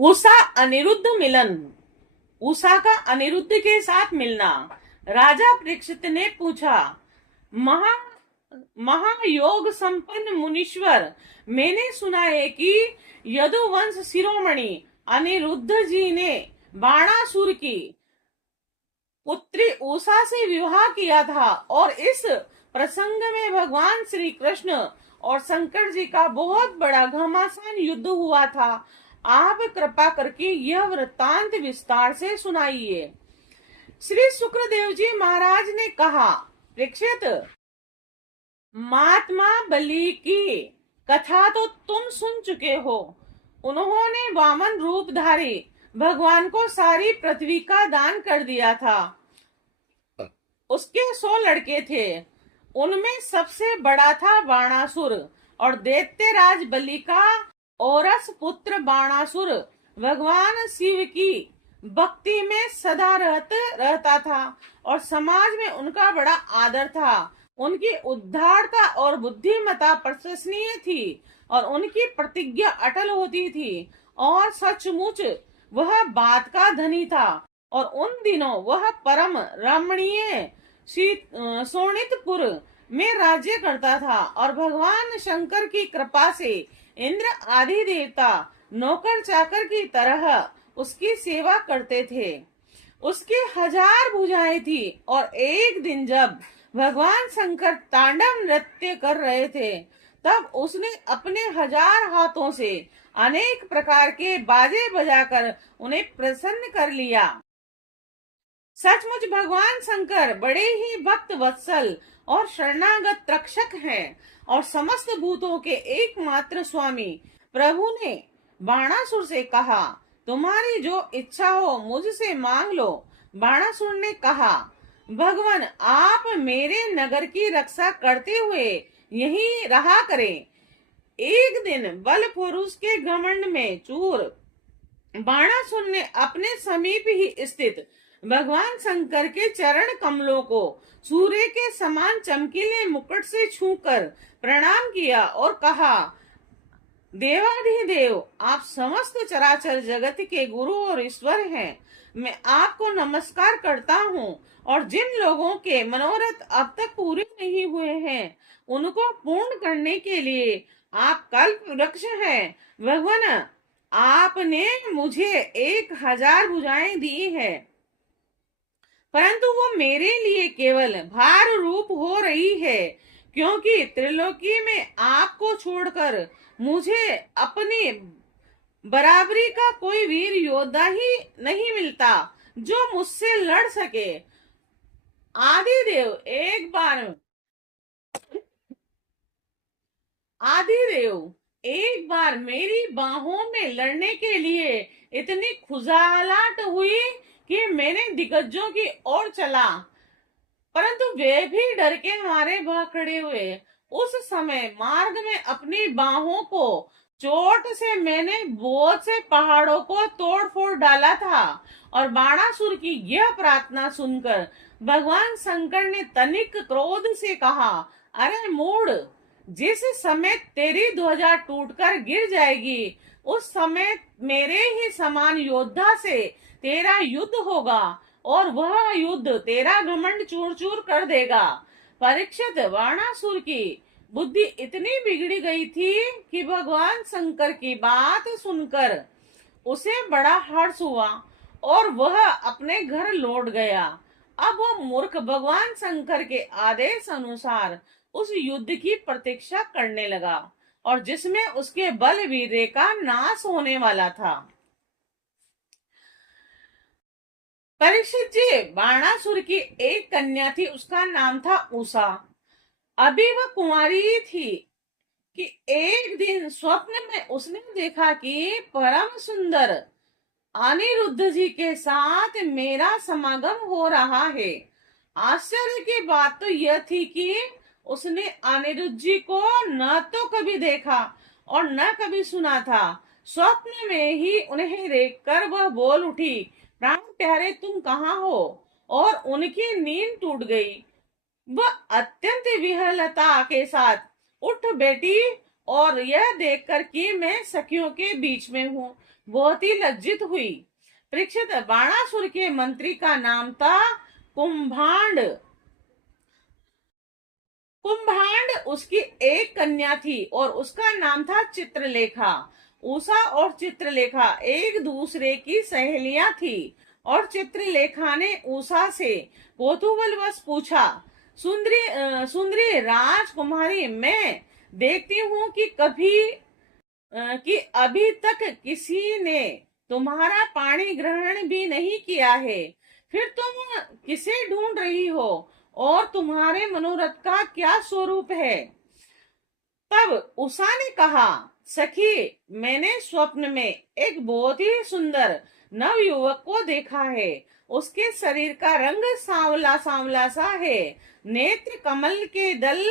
उषा अनिरुद्ध मिलन। उषा का अनिरुद्ध के साथ मिलना। राजा परीक्षित ने पूछा, महा महायोग संपन्न मुनीश्वर, मैंने सुना है कि यदुवंश शिरोमणि अनिरुद्ध जी ने बाणासुर की पुत्री उषा से विवाह किया था और इस प्रसंग में भगवान श्री कृष्ण और शंकर जी का बहुत बड़ा घमासान युद्ध हुआ था। आप कृपा करके यह वृत्तांत विस्तार से सुनाइए। श्री शुक्रदेव जी महाराज ने कहा, परीक्षित, महात्मा बलि की कथा तो तुम सुन चुके हो। उन्होंने वामन रूप धारी भगवान को सारी पृथ्वी का दान कर दिया था। उसके 100 लड़के थे, उनमें सबसे बड़ा था बाणासुर और दैत्यराज बलि का औरस पुत्र बाणासुर भगवान शिव की भक्ति में सदा रहता था और समाज में उनका बड़ा आदर था। उनकी उदारता और बुद्धिमत्ता प्रशंसनीय थी और उनकी प्रतिज्ञा अटल होती थी और सचमुच वह बात का धनी था। और उन दिनों वह परम रमणीय शोणितपुर में राज्य करता था और भगवान शंकर की कृपा से इंद्र आदि देवता नौकर चाकर की तरह उसकी सेवा करते थे। उसकी 1000 भुजाएं थी और एक दिन जब भगवान शंकर तांडव नृत्य कर रहे थे तब उसने अपने 1000 हाथों से अनेक प्रकार के बाजे बजाकर उन्हें प्रसन्न कर लिया। सचमुच भगवान शंकर बड़े ही भक्त वत्सल और शरणागत रक्षक हैं और समस्त भूतों के एकमात्र स्वामी। प्रभु ने बाणासुर से कहा, तुम्हारी जो इच्छा हो मुझसे मांग लो। बाणासुर ने कहा, भगवान, आप मेरे नगर की रक्षा करते हुए यहीं रहा करें। एक दिन बल पुरुष के घमंड में चूर बाणासुर ने अपने समीप ही स्थित भगवान शंकर के चरण कमलों को सूर्य के समान चमकीले मुकुट से छूकर प्रणाम किया और कहा, देवाधिदेव, आप समस्त चराचर जगत के गुरु और ईश्वर हैं। मैं आपको नमस्कार करता हूँ और जिन लोगों के मनोरथ अब तक पूरे नहीं हुए हैं उनको पूर्ण करने के लिए आप कल्प वृक्ष हैं। भगवान, आपने मुझे 1000 भुजाएं दी है, परंतु वो मेरे लिए केवल भार रूप हो रही है, क्योंकि त्रिलोकी में आपको छोड़कर मुझे अपनी बराबरी का कोई वीर योद्धा ही नहीं मिलता जो मुझसे लड़ सके। आदिदेव, एक बार मेरी बाहों में लड़ने के लिए इतनी खुजालाहट हुई कि मैंने दिग्गजों की ओर चला, परंतु वे भी डर के मारे भाग खड़े हुए। उस समय मार्ग में अपनी बाहों को चोट से मैंने बहुत से पहाड़ों को तोड़ फोड़ डाला था। और बाणासुर की यह प्रार्थना सुनकर भगवान शंकर ने तनिक क्रोध से कहा, अरे मूढ़, जिस समय तेरी ध्वजा टूटकर गिर जाएगी उस समय मेरे ही समान योद्धा से तेरा युद्ध होगा और वह युद्ध तेरा घमंड चूर चूर कर देगा। परीक्षित, बाणासुर की बुद्धि इतनी बिगड़ी गई थी कि भगवान शंकर की बात सुनकर उसे बड़ा हर्ष हुआ और वह अपने घर लौट गया। अब वह मूर्ख भगवान शंकर के आदेश अनुसार उस युद्ध की प्रतीक्षा करने लगा और जिसमें उसके बल वीर्य का नाश होने वाला था। परीक्षित जी, बाणासुर की एक कन्या थी, उसका नाम था उषा। अभी वह कुंवारी थी कि एक दिन स्वप्न में उसने देखा कि परम सुंदर अनिरुद्ध जी के साथ मेरा समागम हो रहा है। आश्चर्य की बात तो यह थी कि उसने अनिरुद्ध जी को न तो कभी देखा और न कभी सुना था। स्वप्न में ही उन्हें देखकर वह बोल उठी, प्राण प्यारे, तुम कहाँ हो? और उनकी नींद टूट गई। वह अत्यंत विहलता के साथ उठ बैठी और यह देखकर कि मैं सखियों के बीच में हूँ, बहुत ही लज्जित हुई। परीक्षित, बाणासुर के मंत्री का नाम था कुंभांड। कुंभांड उसकी एक कन्या थी और उसका नाम था चित्रलेखा। उषा और चित्रलेखा एक दूसरे की सहेलियां थी और चित्रलेखा ने उषा से कौतूहलवश पूछा, सुंदरी राजकुमारी, मैं देखती हूँ कि अभी तक किसी ने तुम्हारा पाणी ग्रहण भी नहीं किया है, फिर तुम किसे ढूंढ रही हो और तुम्हारे मनोरथ का क्या स्वरूप है? तब उषा ने कहा, सखी, मैंने स्वप्न में एक बहुत ही सुंदर नव युवक को देखा है। उसके शरीर का रंग सांवला सांवला सा है, नेत्र कमल के दल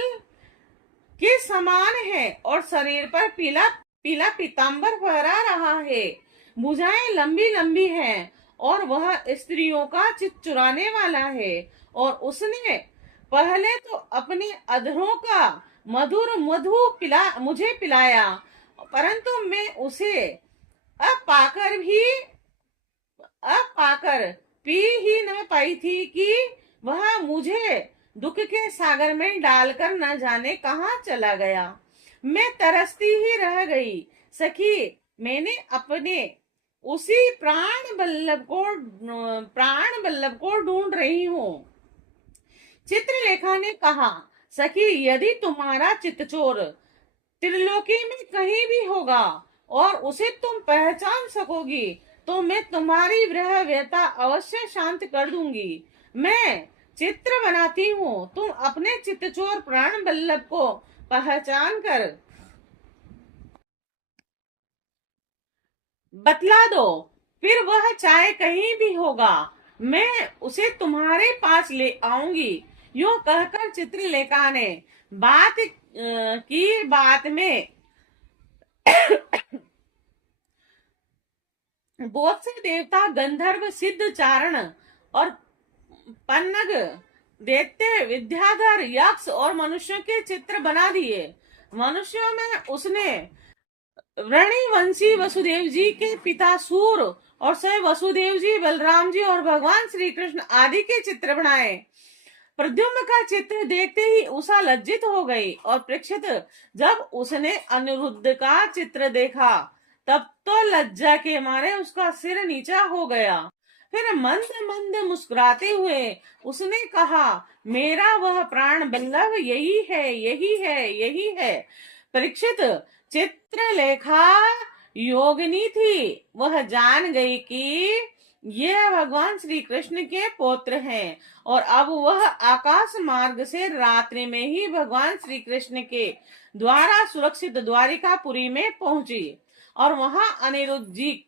के समान है और शरीर पर पीला पीला पीतांबर फहरा रहा है। भुजाएं लंबी लंबी हैं और वह स्त्रियों का चित चुराने वाला है। और उसने पहले तो अपने अधरों का मधुर मधु मुझे पिलाया, परंतु मैं उसे अब पाकर भी अब पाकर पी ही न पाई थी कि वह मुझे दुख के सागर में डालकर न जाने कहाँ चला गया। मैं तरसती ही रह गई। सखी, मैंने अपने उसी प्राण बल्लभ को ढूंढ रही हूँ। चित्रलेखा ने कहा, सखी, यदि तुम्हारा चित्तचोर त्रिलोकी में कहीं भी होगा और उसे तुम पहचान सकोगी तो मैं तुम्हारी वह व्यथा अवश्य शांत कर दूंगी। मैं चित्र बनाती हूँ, तुम अपने चित्तचोर प्राण बल्लभ को पहचान कर बतला दो, फिर वह चाहे कहीं भी होगा, मैं उसे तुम्हारे पास ले आऊंगी। यूं कहकर चित्रलेखा ने बात में बहुत से देवता, गंधर्व, सिद्ध, चारण और पन्नग, दैत्य, विद्याधर, यक्ष और मनुष्यों के चित्र बना दिए। मनुष्यों में उसने वृणिवंशी वसुदेव जी के पिता सूर और सह वसुदेव जी, बलराम जी और भगवान श्री कृष्ण आदि के चित्र बनाए। प्रद्युम्न का चित्र देखते ही उषा लज्जित हो गई और परीक्षित, जब उसने अनिरुद्ध का चित्र देखा तब तो लज्जा के मारे उसका सिर नीचा हो गया। फिर मंद मंद मुस्कुराते हुए उसने कहा, मेरा वह प्राण बल्लभ यही है, यही है, यही है। परीक्षित, चित्रलेखा योगिनी थी। वह जान गई कि यह भगवान श्री कृष्ण के पौत्र हैं और अब वह आकाश मार्ग से रात्रि में ही भगवान श्री कृष्ण के द्वारा सुरक्षित द्वारिकापुरी में पहुंची और वहां अनिरुद्ध जी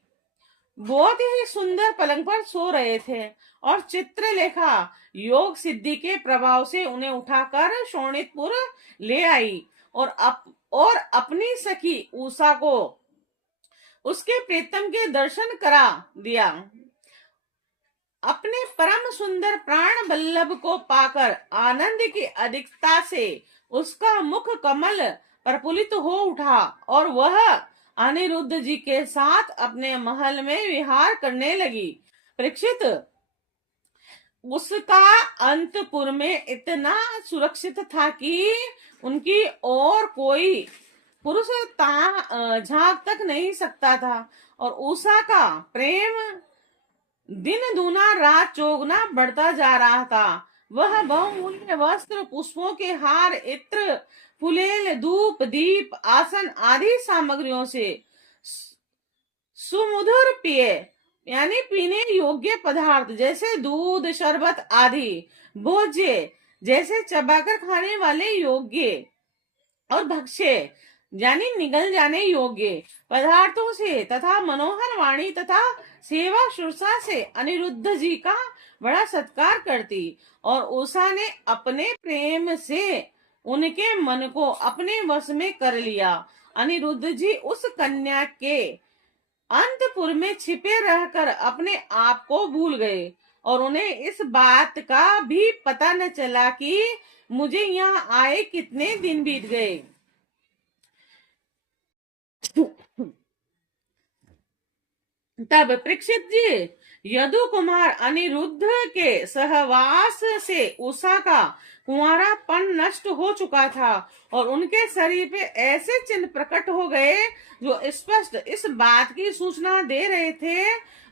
बहुत ही सुंदर पलंग पर सो रहे थे और चित्रलेखा योग सिद्धि के प्रभाव से उन्हें उठाकर शोणितपुर ले आई और अपनी सखी उषा को उसके प्रीतम के दर्शन करा दिया। अपने परम सुंदर प्राण बल्लभ को पाकर आनंद की अधिकता से उसका मुख कमल प्रफुल्लित हो उठा और वह अनिरुद्ध जी के साथ अपने महल में विहार करने लगी। परीक्षित, उसका अंतपुर में इतना सुरक्षित था कि उनकी और कोई पुरुष झांक तक नहीं सकता था और उषा का प्रेम दिन दूना रात चौगुना बढ़ता जा रहा था। वह बहुमूल्य वस्त्र, पुष्पों के हार, इत्र, फुलेल, धूप, दीप, आसन आदि सामग्रियों से सुमधुर पेय यानी पीने योग्य पदार्थ जैसे दूध, शरबत आदि, भोज्य जैसे चबाकर खाने वाले योग्य और भक्ष्य यानी निगल जाने योग्य पदार्थों से तथा मनोहर वाणी तथा सेवा शुश्रूषा से अनिरुद्ध जी का बड़ा सत्कार करती और उषा ने अपने प्रेम से उनके मन को अपने वश में कर लिया। अनिरुद्ध जी उस कन्या के अंतपुर में छिपे रहकर अपने आप को भूल गए और उन्हें इस बात का भी पता न चला कि मुझे यहाँ आए कितने दिन बीत गए। तब परीक्षित जी यदु कुमार अनिरुद्ध के सहवास से उषा का कुंवारापन नष्ट हो चुका था और उनके शरीर पे ऐसे चिन्ह प्रकट हो गए जो स्पष्ट इस बात की सूचना दे रहे थे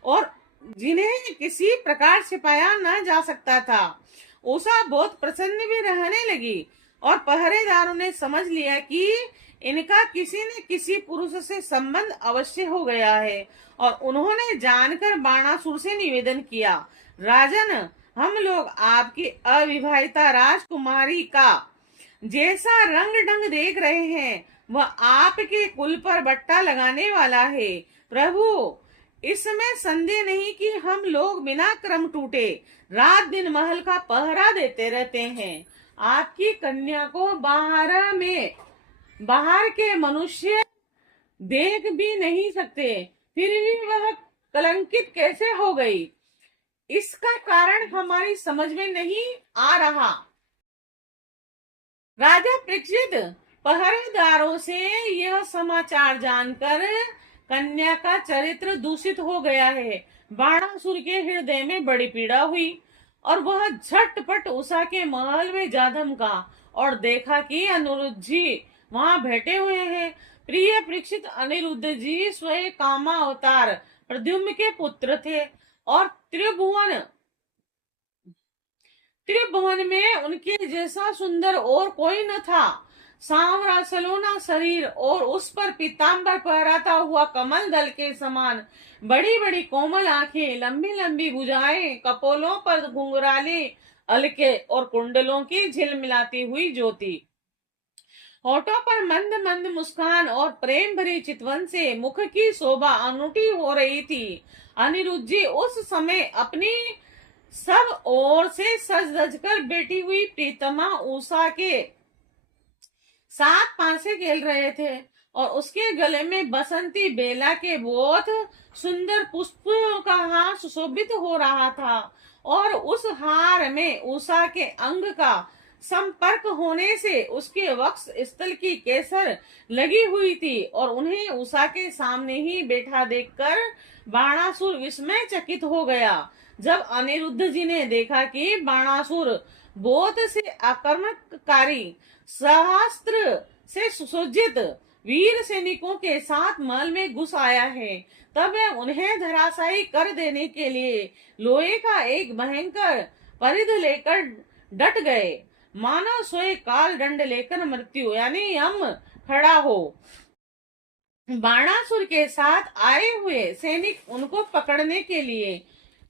और जिन्हें किसी प्रकार छिपाया न जा सकता था। उषा बहुत प्रसन्न भी रहने लगी और पहरेदारों ने समझ लिया कि इनका किसी न किसी पुरुष से संबंध अवश्य हो गया है और उन्होंने जानकर बाणासुर से निवेदन किया, राजन, हम लोग आपकी अविवाहिता राजकुमारी का जैसा रंग ढंग देख रहे हैं वह आपके कुल पर बट्टा लगाने वाला है। प्रभु, इसमें संदेह नहीं कि हम लोग बिना क्रम टूटे रात दिन महल का पहरा देते रहते हैं। आपकी कन्या को बाहर के मनुष्य देख भी नहीं सकते, फिर भी वह कलंकित कैसे हो गई, इसका कारण हमारी समझ में नहीं आ रहा। राजा परीक्षित पहरेदारों से यह समाचार जानकर कन्या का चरित्र दूषित हो गया है, बाणासुर के हृदय में बड़ी पीड़ा हुई और वह झटपट उषा के महल में जा धमका और देखा कि अनिरुद्ध जी वहां बैठे हुए हैं। प्रिय परीक्षित, अनिरुद्ध जी स्वयं कामा अवतार प्रद्युम्न के पुत्र थे और त्रिभुवन में उनके जैसा सुंदर और कोई न था। सांवरा सलोना शरीर और उस पर पीताम्बर पहराता हुआ कमल दल के समान बड़ी बड़ी कोमल आंखें, लंबी लंबी भुजाएं, कपोलों पर घुंघराले अलके और कुंडलों की झिलमिलाती हुई ज्योति, होठों पर मंद मंद मुस्कान और प्रेम भरी चितवन से मुख की शोभा अनूठी हो रही थी। अनिरुद्ध जी उस समय अपनी सब ओर से सज धज कर बैठी हुई प्रीतमा उषा के साथ पांसे खेल रहे थे और उसके गले में बसंती बेला के बहुत सुंदर पुष्प का हार सुशोभित हो रहा था और उस हार में उषा के अंग का संपर्क होने से उसके वक्ष स्थल की केसर लगी हुई थी और उन्हें उषा के सामने ही बैठा देखकर बाणासुर विस्मय चकित हो गया। जब अनिरुद्ध जी ने देखा कि बाणासुर बहुत से आक्रमणकारी सहस्त्र से सुसज्जित वीर सैनिकों के साथ महल में घुस आया है, तब वे उन्हें धराशायी कर देने के लिए लोहे का एक भयंकर परिध लेकर डट गए, मानो सोए काल दंड लेकर मृत्यु यानी यम खड़ा हो। बाणासुर के साथ आए हुए सैनिक उनको पकड़ने के लिए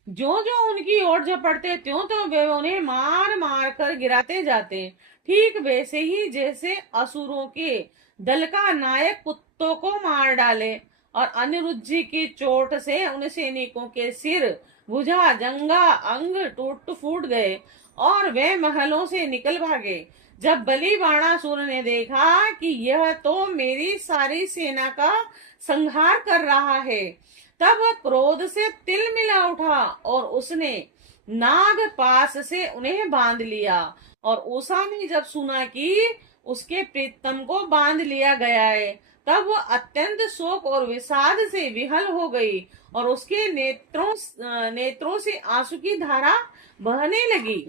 जो जो उनकी ओर झपटते त्यों तो वे उन्हें मार मार कर गिराते जाते, ठीक वैसे ही जैसे असुरों के दल का नायक कुत्तों को मार डाले। और अनिरुद्ध जी की चोट से उन सैनिकों के सिर, भुजा, जंगा, अंग टूट फूट गए और वे महलों से निकल भागे। जब बलि बाणासुर ने देखा कि यह तो मेरी सारी सेना का संहार कर रहा है, तब वह क्रोध से तिलमिला उठा और उसने नाग पास से उन्हें बांध लिया। और उषा ने जब सुना कि उसके प्रीतम को बांध लिया गया है, तब वह अत्यंत शोक और विषाद से विहल हो गई और उसके नेत्रों से आंसू की धारा बहने लगी।